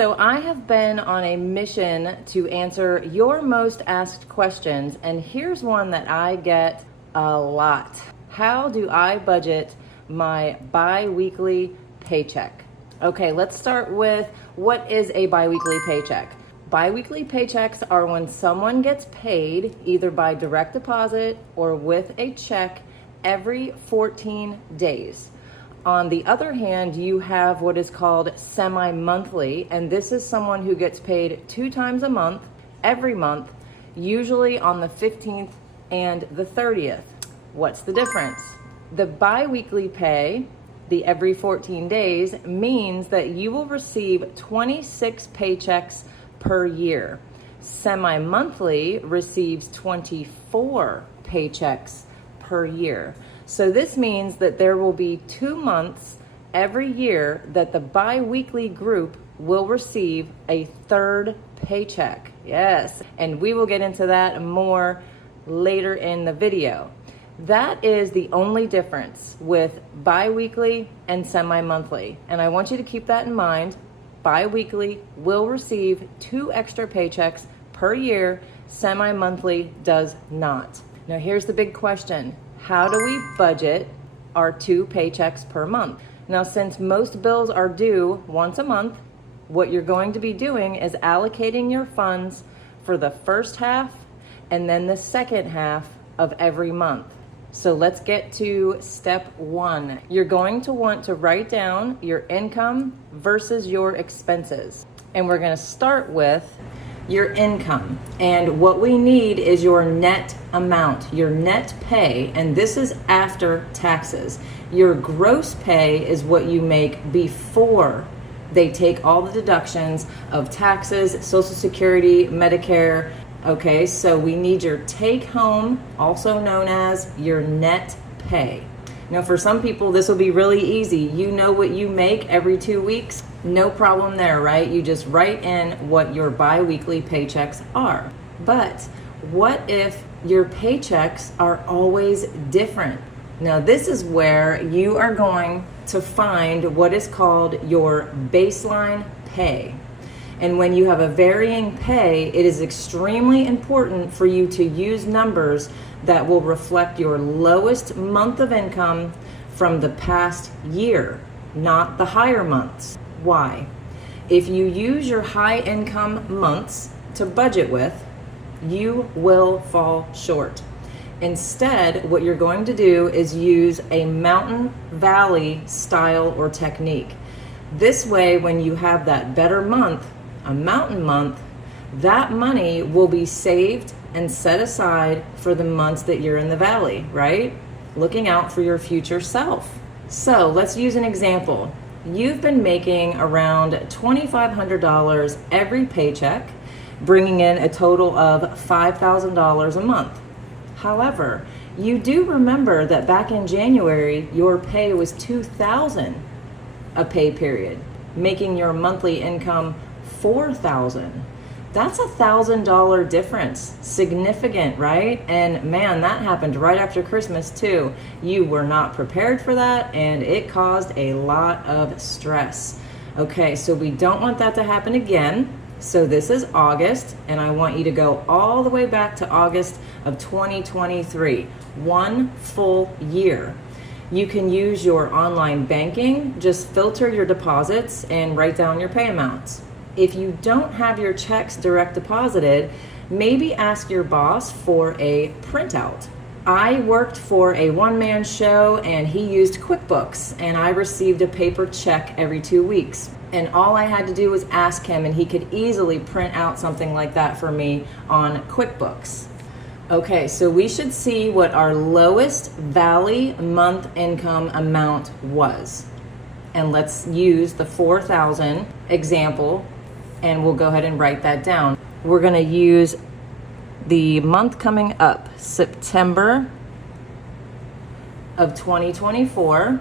So I have been on a mission to answer your most asked questions, and here's one that I get a lot. How do I budget my bi-weekly paycheck? Okay, let's start with what is a bi-weekly paycheck? Bi-weekly paychecks are when someone gets paid either by direct deposit or with a check every 14 days. On the other hand, you have what is called semi-monthly, and this is someone who gets paid 2 times a month, every month, usually on the 15th and the 30th. What's the difference? The bi-weekly pay, the every 14 days, means that you will receive 26 paychecks per year. Semi-monthly receives 24 paychecks per year. So this means that there will be 2 months every year that the bi-weekly group will receive a third paycheck. Yes, and we will get into that more later in the video. That is the only difference with bi-weekly and semi-monthly. And I want you to keep that in mind. Bi-weekly will receive 2 extra paychecks per year. Semi-monthly does not. Now here's the big question. How do we budget our 2 paychecks per month? Now, since most bills are due once a month, what you're going to be doing is allocating your funds for the first half and then the second half of every month. So let's get to step 1. You're going to want to write down your income versus your expenses. And we're going to start with your income. And what we need is your net amount, your net pay, and this is after taxes. Your gross pay is what you make before they take all the deductions of taxes, Social Security, Medicare. Okay, so we need your take home, also known as your net pay. Now, for some people, this will be really easy. You know what you make every 2 weeks. No problem there, right? You just write in what your bi-weekly paychecks are. But what if your paychecks are always different? Now, this is where you are going to find what is called your baseline pay. And when you have a varying pay, it is extremely important for you to use numbers that will reflect your lowest month of income from the past year, not the higher months. Why? If you use your high income months to budget with, you will fall short. Instead, what you're going to do is use a mountain valley style or technique. This way, when you have that better month, a mountain month, that money will be saved and set aside for the months that you're in the valley, right? Looking out for your future self. So let's use an example. You've been making around $2,500 every paycheck, bringing in a total of $5,000 a month. However, you do remember that back in January, your pay was $2,000 a pay period, making your monthly income $4,000. That's $1,000 difference. Significant, right? And man, that happened right after Christmas too. You were not prepared for that, and it caused a lot of stress. Okay, so we don't want that to happen again. So this is August, and I want you to go all the way back to August of 2023, 1 full year. You can use your online banking, just filter your deposits and write down your pay amounts. If you don't have your checks direct deposited, maybe ask your boss for a printout. I worked for a one-man show and he used QuickBooks, and I received a paper check every 2 weeks. And all I had to do was ask him, and he could easily print out something like that for me on QuickBooks. Okay, so we should see what our lowest valley month income amount was. And let's use the $4,000 example, and we'll go ahead and write that down. We're going to use the month coming up, September of 2024.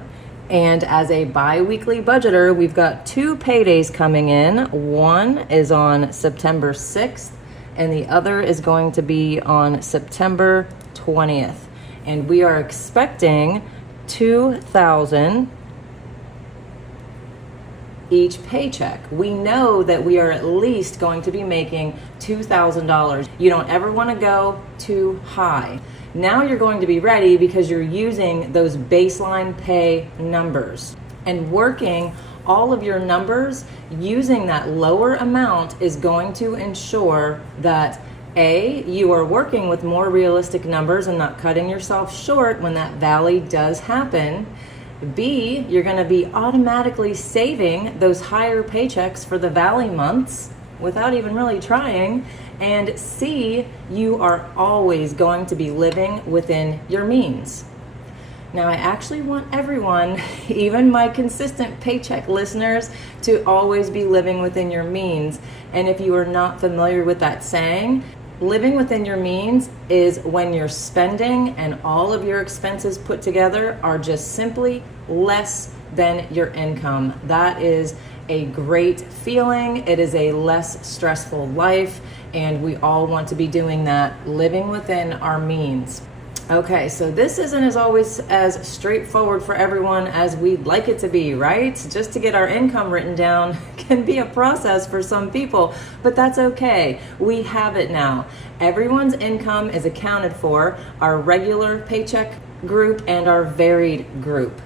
And as a bi-weekly budgeter, we've got 2 paydays coming in. One is on September 6th, and the other is going to be on September 20th. And we are expecting $2,000 each paycheck. We know that we are at least going to be making $2,000. You don't ever want to go too high. Now you're going to be ready because you're using those baseline pay numbers and working all of your numbers using that lower amount is going to ensure that A, you are working with more realistic numbers and not cutting yourself short when that valley does happen. B, you're going to be automatically saving those higher paychecks for the valley months without even really trying. And C, you are always going to be living within your means. Now, I actually want everyone, even my consistent paycheck listeners, to always be living within your means. And if you are not familiar with that saying, living within your means is when your spending and all of your expenses put together are just simply less than your income. That is a great feeling. It is a less stressful life, and we all want to be doing that, living within our means. Okay, so this isn't as always as straightforward for everyone as we'd like it to be, right? Just to get our income written down can be a process for some people, but that's okay. We have it now. Everyone's income is accounted for, our regular paycheck group and our varied group.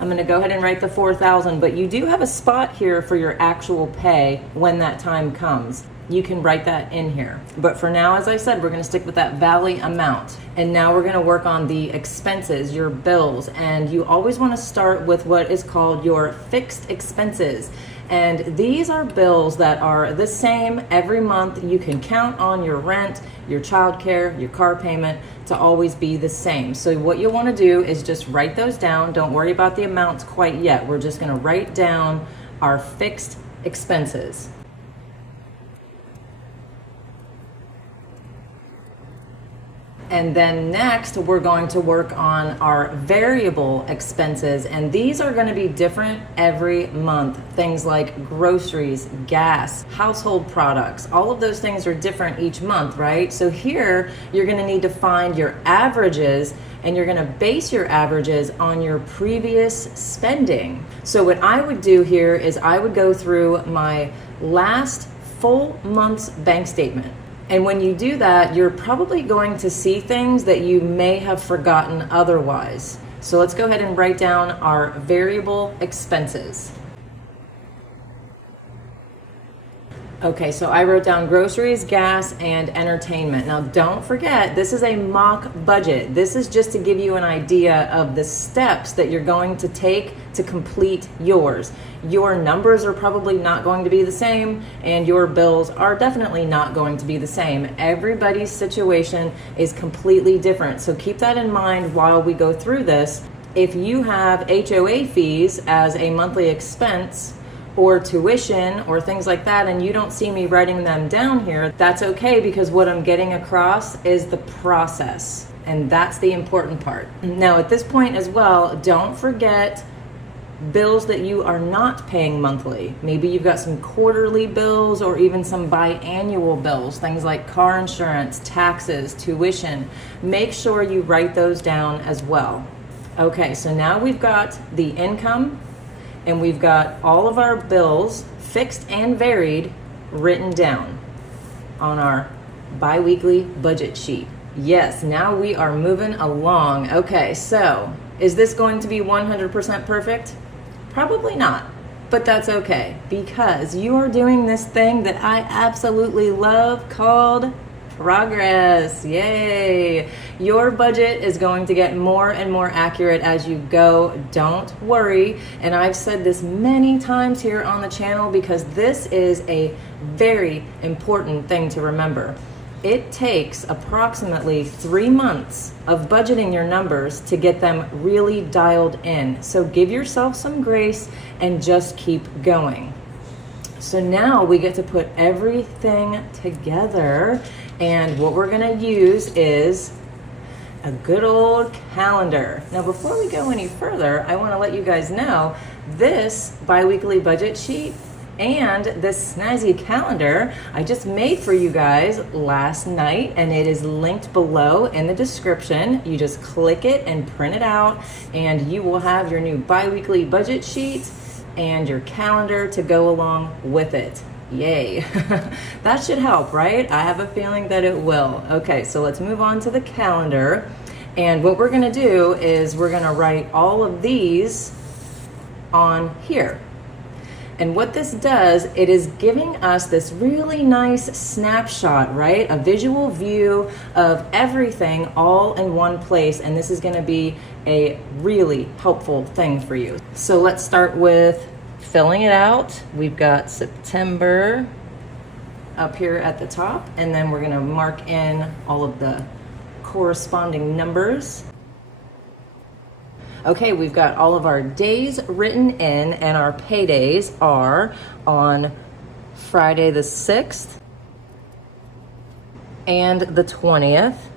I'm going to go ahead and write the 4,000, but you do have a spot here for your actual pay when that time comes. You can write that in here. But for now, as I said, we're going to stick with that valley amount. And now we're going to work on the expenses, your bills. And you always want to start with what is called your fixed expenses. And these are bills that are the same every month. You can count on your rent, your childcare, your car payment to always be the same. So what you'll want to do is just write those down. Don't worry about the amounts quite yet. We're just going to write down our fixed expenses. And then next, we're going to work on our variable expenses. And these are going to be different every month. Things like groceries, gas, household products, all of those things are different each month, right? So here, you're going to need to find your averages, and you're going to base your averages on your previous spending. So what I would do here is I would go through my last full month's bank statement. And when you do that, you're probably going to see things that you may have forgotten otherwise. So let's go ahead and write down our variable expenses. Okay, so I wrote down groceries, gas, and entertainment. Now don't forget, this is a mock budget. This is just to give you an idea of the steps that you're going to take to complete yours. Your numbers are probably not going to be the same, and your bills are definitely not going to be the same. Everybody's situation is completely different, so keep that in mind while we go through this. If you have HOA fees as a monthly expense, or tuition or things like that, and you don't see me writing them down here, that's okay, because what I'm getting across is the process, and that's the important part. Now at this point as well, don't forget bills that you are not paying monthly. Maybe you've got some quarterly bills or even some biannual bills, things like car insurance, taxes, tuition. Make sure you write those down as well. Okay, so now we've got the income, and we've got all of our bills, fixed and varied, written down on our biweekly budget sheet. Yes, now we are moving along. Okay, so is this going to be 100% perfect? Probably not, but that's okay, because you are doing this thing that I absolutely love called progress. Yay! Your budget is going to get more and more accurate as you go. Don't worry. And I've said this many times here on the channel because this is a very important thing to remember. It takes approximately 3 months of budgeting your numbers to get them really dialed in. So give yourself some grace and just keep going. So now we get to put everything together, and what we're going to use is a good old calendar. Now before we go any further, I want to let you guys know this biweekly budget sheet And this snazzy calendar I just made for you guys last night, and it is linked below in the description. You just click it and print it out, and you will have your new bi-weekly budget sheet and your calendar to go along with it. Yay. That should help, right? I have a feeling that it will. Okay, so let's move on to the calendar. And what we're gonna do is we're gonna write all of these on here. And what this does, it is giving us this really nice snapshot, right? A visual view of everything all in one place. And this is gonna be a really helpful thing for you. So let's start with filling it out. We've got September up here at the top, and then we're gonna mark in all of the corresponding numbers. Okay, we've got all of our days written in, and our paydays are on Friday the 6th and the 20th.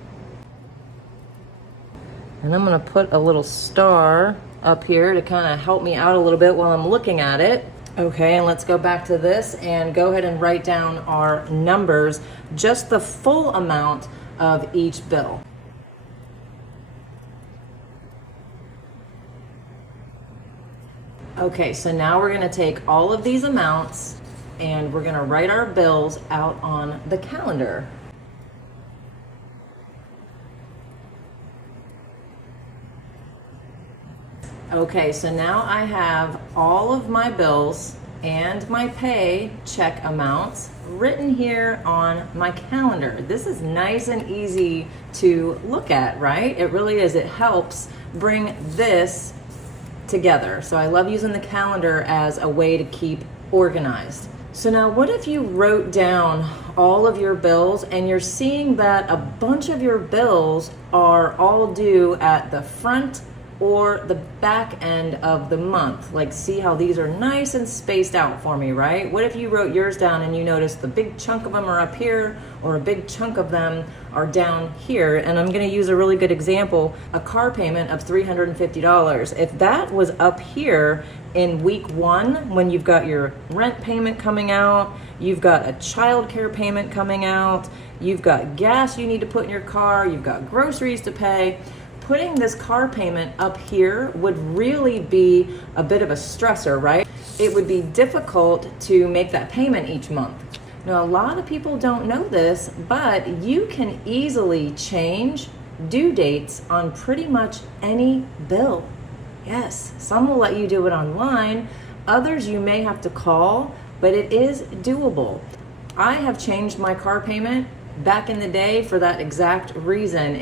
And I'm gonna put a little star up here to kind of help me out a little bit while I'm looking at it. Okay, and let's go back to this and go ahead and write down our numbers, just the full amount of each bill. Okay, so now we're gonna take all of these amounts and we're gonna write our bills out on the calendar. Okay, so now I have all of my bills and my pay check amounts written here on my calendar. This is nice and easy to look at, right? It really is. It helps bring this together. So I love using the calendar as a way to keep organized. So now what if you wrote down all of your bills and you're seeing that a bunch of your bills are all due at the front or the back end of the month? Like, see how these are nice and spaced out for me, right? What if you wrote yours down and you noticed the big chunk of them are up here, or a big chunk of them are down here? And I'm gonna use a really good example, a car payment of $350. If that was up here in week 1, when you've got your rent payment coming out, you've got a childcare payment coming out, you've got gas you need to put in your car, you've got groceries to pay, putting this car payment up here would really be a bit of a stressor, right? It would be difficult to make that payment each month. Now, a lot of people don't know this, but you can easily change due dates on pretty much any bill. Yes, some will let you do it online, others you may have to call, but it is doable. I have changed my car payment back in the day for that exact reason.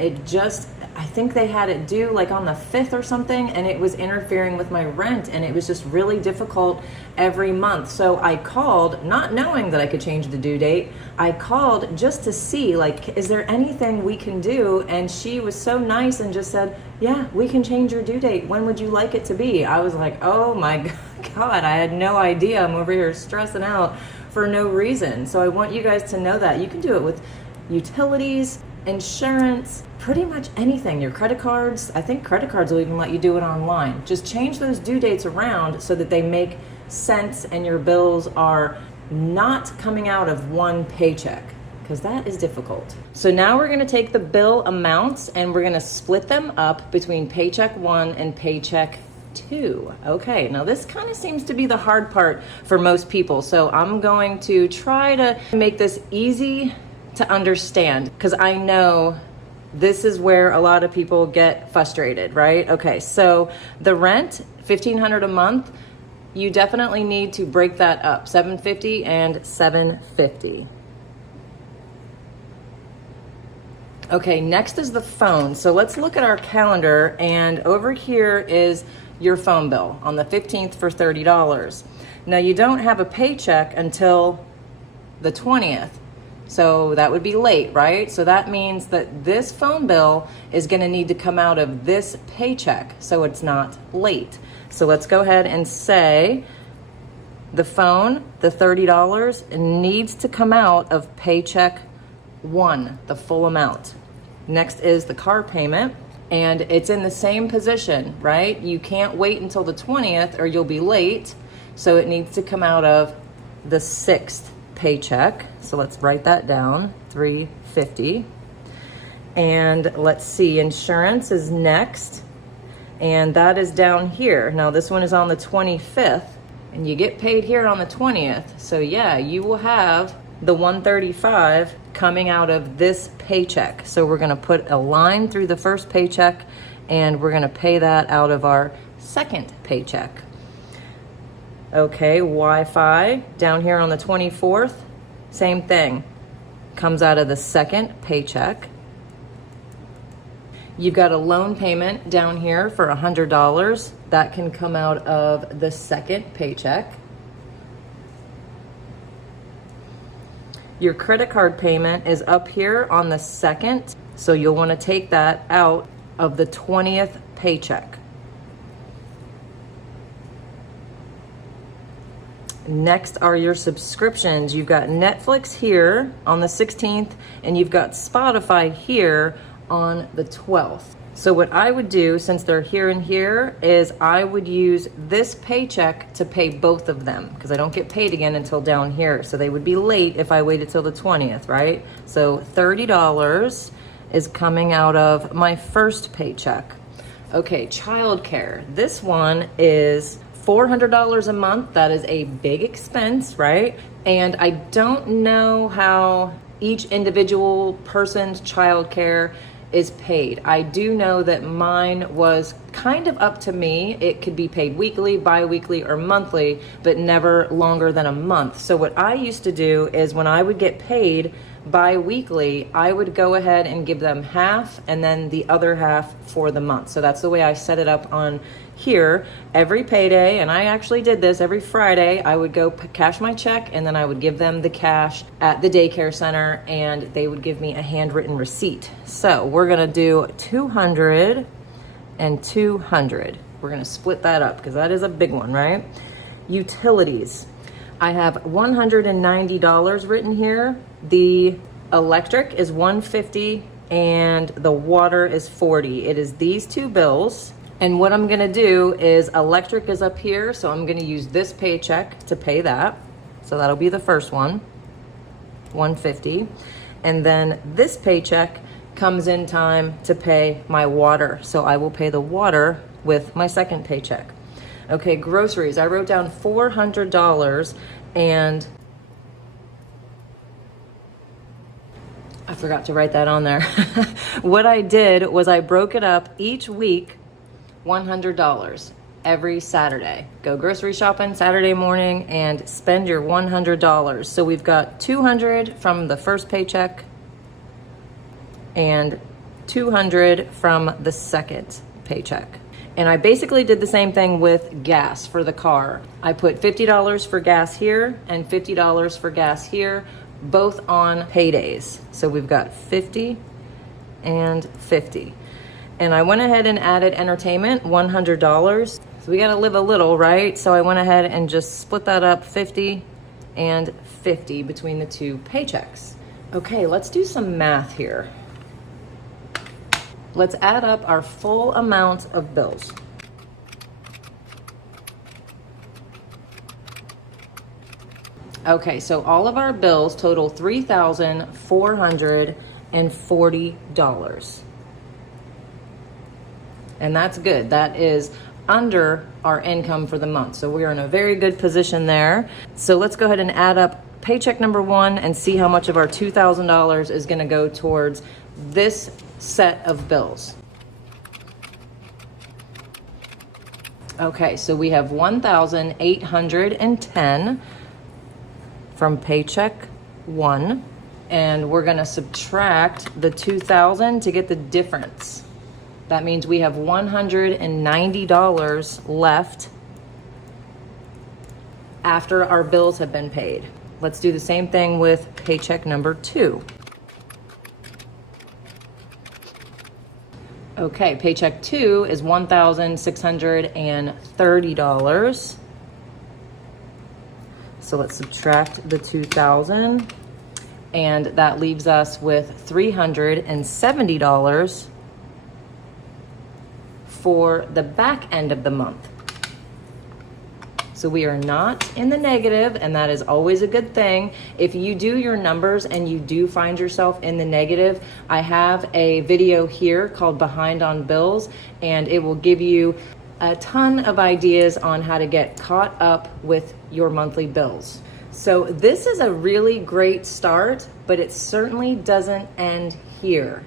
I think they had it due like on the 5th or something, and it was interfering with my rent, and it was just really difficult every month. So I called, not knowing that I could change the due date. I called just to see, like, is there anything we can do? And she was so nice and just said, yeah, we can change your due date. When would you like it to be? I was like, oh my God, I had no idea. I'm over here stressing out for no reason. So I want you guys to know that you can do it with utilities, insurance, pretty much anything. Your credit cards, I think credit cards will even let you do it online. Just change those due dates around so that they make sense and your bills are not coming out of one paycheck, because that is difficult. So now we're gonna take the bill amounts and we're gonna split them up between paycheck 1 and paycheck 2. Okay, now this kind of seems to be the hard part for most people. So I'm going to try to make this easy to understand, because I know this is where a lot of people get frustrated, right? Okay, so the rent, $1,500 a month, you definitely need to break that up, $750 and $750. Okay, next is the phone. So let's look at our calendar, and over here is your phone bill on the 15th for $30. Now you don't have a paycheck until the 20th. So that would be late, right? So that means that this phone bill is gonna need to come out of this paycheck, so it's not late. So let's go ahead and say the phone, the $30, needs to come out of paycheck 1, the full amount. Next is the car payment, and it's in the same position, right? You can't wait until the 20th or you'll be late, so it needs to come out of the 6th paycheck. So let's write that down, $350. And let's see, insurance is next, and that is down here. Now this one is on the 25th, and you get paid here on the 20th. So yeah, you will have the $135 coming out of this paycheck. So we're gonna put a line through the first paycheck, and we're gonna pay that out of our second paycheck. Okay, Wi-Fi down here on the 24th, same thing, comes out of the second paycheck. You've got a loan payment down here for $100. That can come out of the second paycheck. Your credit card payment is up here on the 2nd, so you'll want to take that out of the 20th paycheck. Next are your subscriptions. You've got Netflix here on the 16th, and you've got Spotify here on the 12th. So what I would do, since they're here and here, is I would use this paycheck to pay both of them, because I don't get paid again until down here. So they would be late if I waited till the 20th, right? So $30 is coming out of my first paycheck. Okay, childcare. This one is $400 a month. That is a big expense, right? And I don't know how each individual person's childcare is paid. I do know that mine was kind of up to me. It could be paid weekly, bi-weekly, or monthly, but never longer than a month. So what I used to do is when I would get paid bi-weekly, I would go ahead and give them half and then the other half for the month. So that's the way I set it up on here. Every payday, and I actually did this every Friday, I would go cash my check and then I would give them the cash at the daycare center and they would give me a handwritten receipt. So we're gonna do 200 and 200. We're gonna split that up because that is a big one, right? Utilities. I have $190 written here. The electric is $150 and the water is $40. It is these two bills. And what I'm gonna do is electric is up here, so I'm gonna use this paycheck to pay that. So that'll be the first one, $150. And then this paycheck comes in time to pay my water. So I will pay the water with my second paycheck. Okay, groceries. I wrote down $400 and I forgot to write that on there. What I did was I broke it up each week, $100 every Saturday. Go grocery shopping Saturday morning and spend your $100. So we've got $200 from the first paycheck and $200 from the second paycheck. And I basically did the same thing with gas for the car. I put $50 for gas here and $50 for gas here, both on paydays. So we've got 50 and 50. And I went ahead and added entertainment, $100. So we gotta live a little, right? So I went ahead and just split that up 50 and 50 between the two paychecks. Okay, let's do some math here. Let's add up our full amount of bills. Okay, so all of our bills total $3,440. And that's good. That is under our income for the month. So we are in a very good position there. So let's go ahead and add up paycheck number one and see how much of our $2,000 is gonna go towards this set of bills. Okay, so we have 1,810 from paycheck one, and we're gonna subtract the 2,000 to get the difference. That means we have $190 left after our bills have been paid. Let's do the same thing with paycheck number two. Okay, paycheck two is $1,630. So let's subtract the 2,000, and that leaves us with $370 for the back end of the month. So we are not in the negative, and that is always a good thing. If you do your numbers and you do find yourself in the negative, I have a video here called Behind on Bills, and it will give you a ton of ideas on how to get caught up with your monthly bills. So this is a really great start, but it certainly doesn't end here.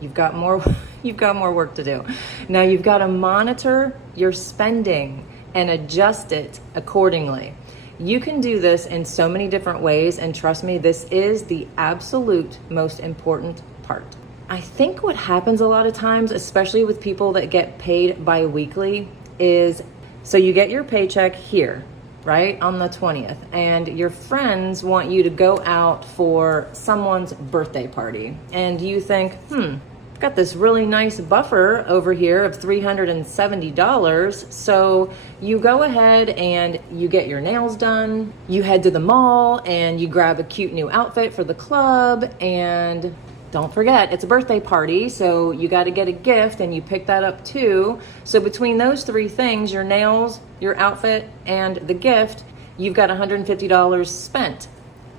You've got more work to do. Now you've got to monitor your spending and adjust it accordingly. You can do this in so many different ways, and trust me, this is the absolute most important part. I think what happens a lot of times, especially with people that get paid biweekly, is so you get your paycheck here, right, on the 20th, and your friends want you to go out for someone's birthday party, and you think, I've got this really nice buffer over here of $370, so you go ahead and you get your nails done, you head to the mall, and you grab a cute new outfit for the club, and don't forget, it's a birthday party, so you got to get a gift, and you pick that up too. So between those three things, your nails, your outfit, and the gift, you've got $150 spent.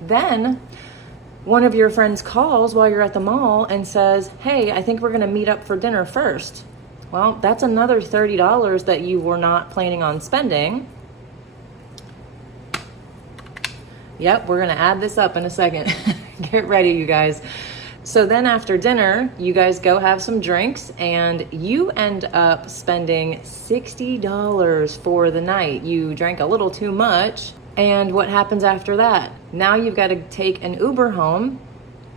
Then one of your friends calls while you're at the mall and says, hey, I think we're going to meet up for dinner first. Well, that's another $30 that you were not planning on spending. Yep, we're going to add this up in a second. Get ready, you guys. So then after dinner, you guys go have some drinks, and you end up spending $60 for the night. You drank a little too much, and what happens after that? Now you've got to take an Uber home,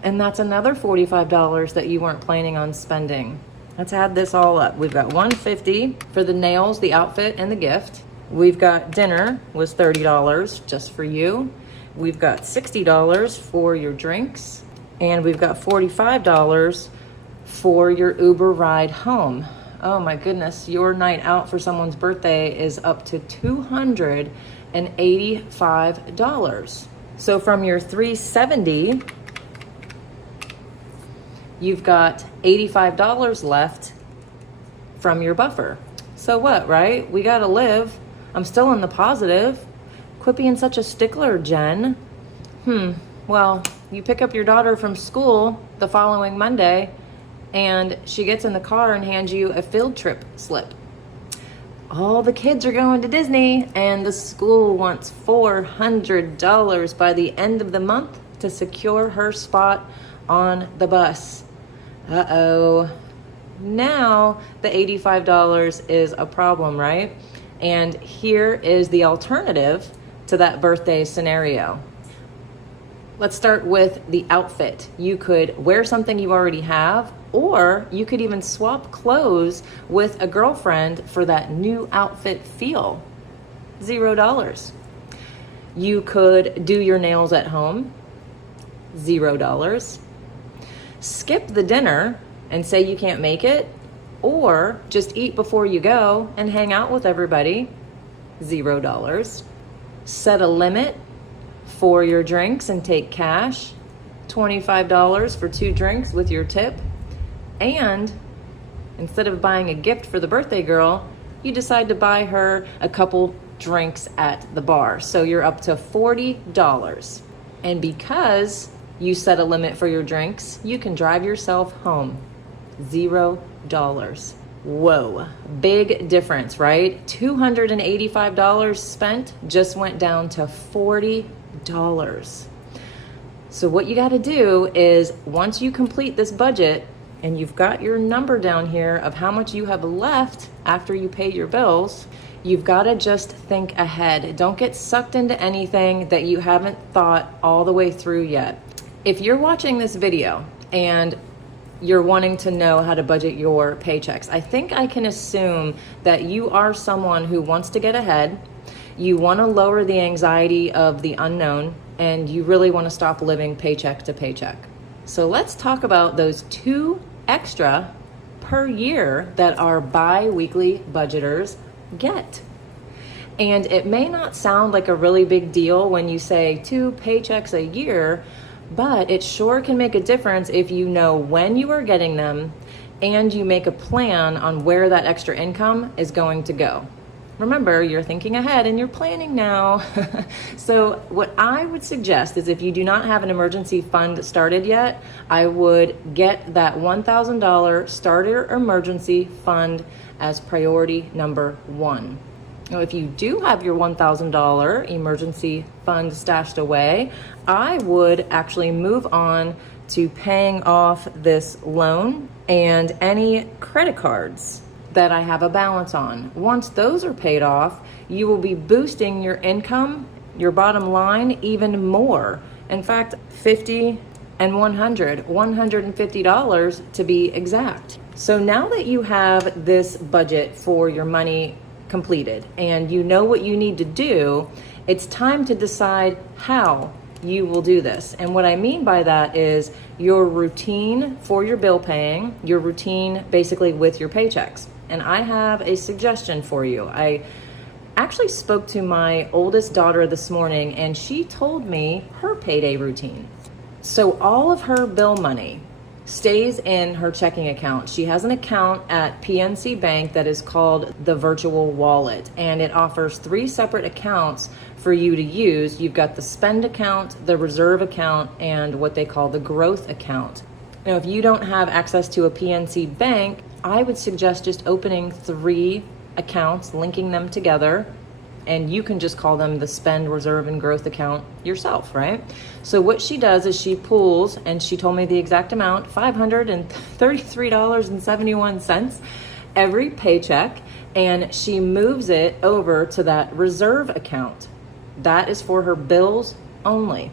and that's another $45 that you weren't planning on spending. Let's add this all up. We've got $150 for the nails, the outfit, and the gift. We've got dinner was $30 just for you. We've got $60 for your drinks. And we've got $45 for your Uber ride home. Oh my goodness, your night out for someone's birthday is up to $285. So from your $370, you've got $85 left from your buffer. So what, right? We gotta live. I'm still in the positive. Quit being such a stickler, Jen. Well, you pick up your daughter from school the following Monday, and she gets in the car and hands you a field trip slip. All the kids are going to Disney, and the school wants $400 by the end of the month to secure her spot on the bus. Uh-oh. Now the $85 is a problem, right? And here is the alternative to that birthday scenario. Let's start with the outfit. You could wear something you already have, or you could even swap clothes with a girlfriend for that new outfit feel. $0. You could do your nails at home. $0. Skip the dinner and say you can't make it, or just eat before you go and hang out with everybody. $0. Set a limit for your drinks and take cash, $25 for 2 drinks with your tip. And instead of buying a gift for the birthday girl, you decide to buy her a couple drinks at the bar. So you're up to $40. And because you set a limit for your drinks, you can drive yourself home. $0. Whoa, big difference, right? $285 spent just went down to $40. So what you got to do is, once you complete this budget and you've got your number down here of how much you have left after you pay your bills, you've got to just think ahead. Don't get sucked into anything that you haven't thought all the way through yet. If you're watching this video and you're wanting to know how to budget your paychecks, I think I can assume that you are someone who wants to get ahead. You want to lower the anxiety of the unknown, and you really want to stop living paycheck to paycheck. So let's talk about those 2 extra per year that our bi-weekly budgeters get. And it may not sound like a really big deal when you say 2 paychecks a year, but it sure can make a difference if you know when you are getting them and you make a plan on where that extra income is going to go. Remember, you're thinking ahead and you're planning now. So what I would suggest is if you do not have an emergency fund started yet, I would get that $1,000 starter emergency fund as priority number one. Now, if you do have your $1,000 emergency fund stashed away, I would actually move on to paying off this loan and any credit cards that I have a balance on. Once those are paid off, you will be boosting your income, your bottom line, even more. In fact, $50 and $150 to be exact. So now that you have this budget for your money completed and you know what you need to do, it's time to decide how you will do this. And what I mean by that is your routine for your bill paying, your routine basically with your paychecks. And I have a suggestion for you. I actually spoke to my oldest daughter this morning and she told me her payday routine. So all of her bill money stays in her checking account. She has an account at PNC Bank that is called the Virtual Wallet, and it offers 3 separate accounts for you to use. You've got the spend account, the reserve account, and what they call the growth account. Now, if you don't have access to a PNC Bank, I would suggest just opening 3 accounts, linking them together, and you can just call them the spend, reserve, and growth account yourself, right? So what she does is she pulls, and she told me the exact amount, $533.71 every paycheck, and she moves it over to that reserve account. That is for her bills only.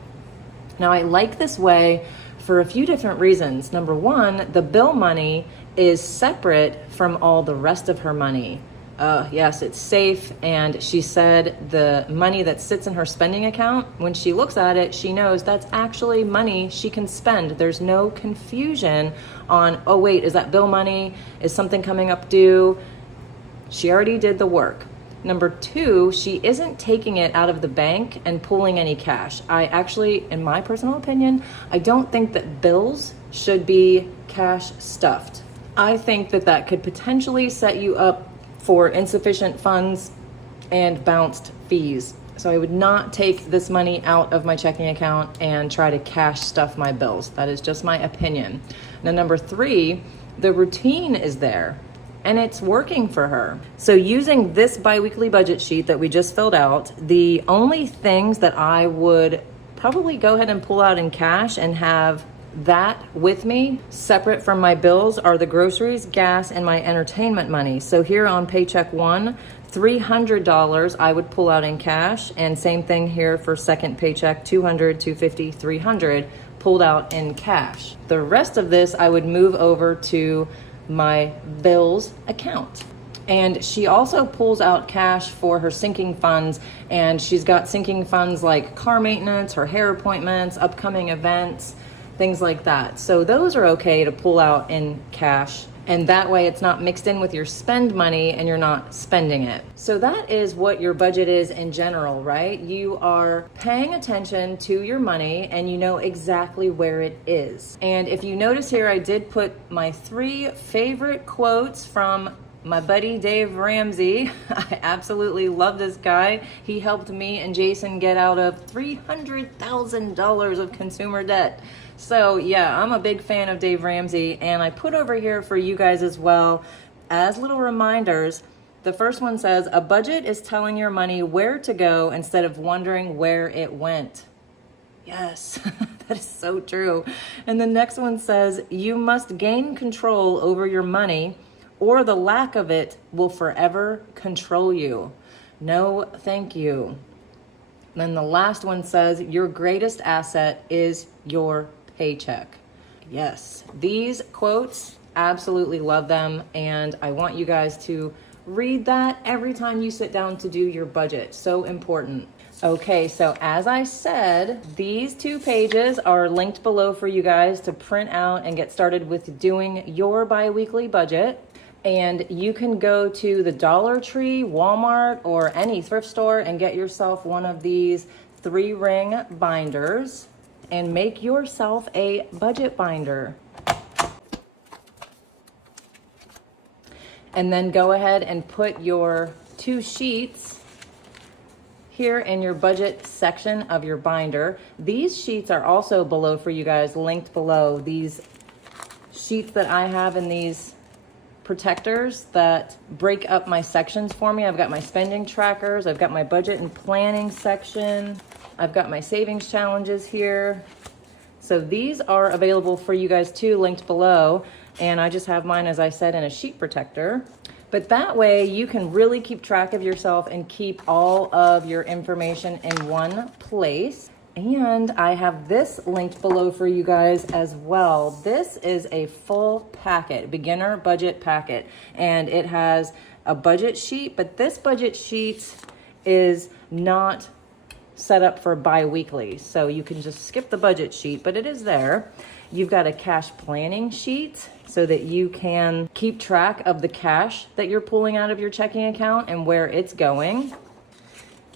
Now, I like this way for a few different reasons. Number one, the bill money is separate from all the rest of her money. Yes, it's safe. And she said the money that sits in her spending account, when she looks at it, she knows that's actually money she can spend. There's no confusion on, oh wait, is that bill money? Is something coming up due? She already did the work. Number two, she isn't taking it out of the bank and pulling any cash. I actually, in my personal opinion, I don't think that bills should be cash stuffed. I think that that could potentially set you up for insufficient funds and bounced fees. So I would not take this money out of my checking account and try to cash stuff my bills. That is just my opinion. Now, number three, the routine is there and it's working for her. So using this biweekly budget sheet that we just filled out, the only things that I would probably go ahead and pull out in cash and have that with me separate from my bills are the groceries, gas, and my entertainment money. So here on paycheck one, $300 I would pull out in cash, and same thing here for second paycheck, $200, $250, $300 pulled out in cash. The rest of this I would move over to my bills account. And she also pulls out cash for her sinking funds, and she's got sinking funds like car maintenance, her hair appointments, upcoming events, things like that. So those are okay to pull out in cash, and that way it's not mixed in with your spend money and you're not spending it. So that is what your budget is in general, right? You are paying attention to your money and you know exactly where it is. And if you notice here, I did put my 3 favorite quotes from my buddy Dave Ramsey. I absolutely love this guy. He helped me and Jason get out of $300,000 of consumer debt. So yeah, I'm a big fan of Dave Ramsey, and I put over here for you guys as well as little reminders. The first one says, a budget is telling your money where to go instead of wondering where it went. Yes, that is so true. And the next one says, you must gain control over your money or the lack of it will forever control you. No, thank you. Then the last one says, your greatest asset is your paycheck. Yes, these quotes, absolutely love them. And I want you guys to read that every time you sit down to do your budget. So important. Okay, so as I said, these 2 pages are linked below for you guys to print out and get started with doing your biweekly budget. And you can go to the Dollar Tree, Walmart, or any thrift store and get yourself one of these 3-ring binders and make yourself a budget binder. And then go ahead and put your 2 sheets here in your budget section of your binder. These sheets are also below for you guys, linked below. These sheets that I have in these protectors that break up my sections for me. I've got my spending trackers, I've got my budget and planning section, I've got my savings challenges here. So these are available for you guys too, linked below. And I just have mine, as I said, in a sheet protector. But that way you can really keep track of yourself and keep all of your information in one place. And I have this linked below for you guys as well. This is a full packet, beginner budget packet. And it has a budget sheet, but this budget sheet is not set up for bi-weekly. So you can just skip the budget sheet, but it is there. You've got a cash planning sheet so that you can keep track of the cash that you're pulling out of your checking account and where it's going.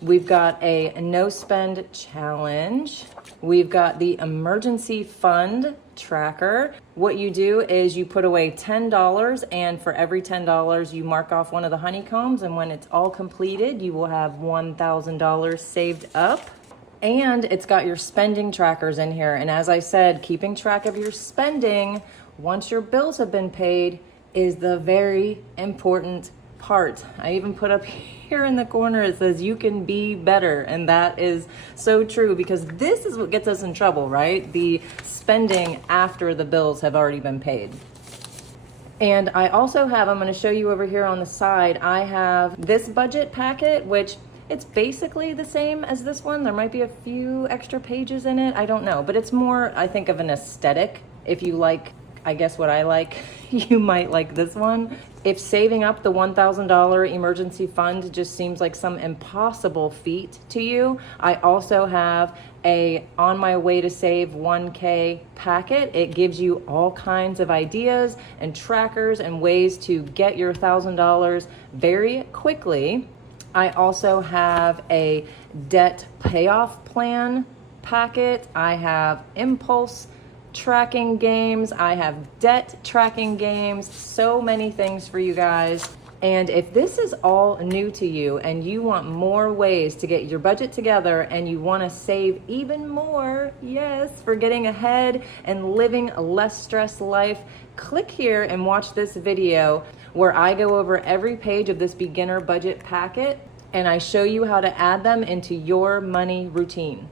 We've got a no spend challenge. We've got the emergency fund tracker. What you do is you put away $10, and for every $10 you mark off one of the honeycombs, and when it's all completed you will have $1,000 saved up. And it's got your spending trackers in here, and as I said, keeping track of your spending once your bills have been paid is the very important part. I even put up here in the corner, it says you can be better, and that is so true, because this is what gets us in trouble, right? The spending after the bills have already been paid. And I also have, I'm going to show you over here on the side, I have this budget packet, which it's basically the same as this one. There might be a few extra pages in it, I don't know, but it's more, I think, of an aesthetic. If you like, I guess, what I like, you might like this one. If saving up the $1,000 emergency fund just seems like some impossible feat to you, I also have a On My Way to Save 1K packet. It gives you all kinds of ideas and trackers and ways to get your $1,000 very quickly. I also have a debt payoff plan packet. I have impulse tracking games. I have debt tracking games. So many things for you guys. And if this is all new to you and you want more ways to get your budget together and you want to save even more, yes, for getting ahead and living a less stressed life, click here and watch this video where I go over every page of this beginner budget packet and I show you how to add them into your money routine.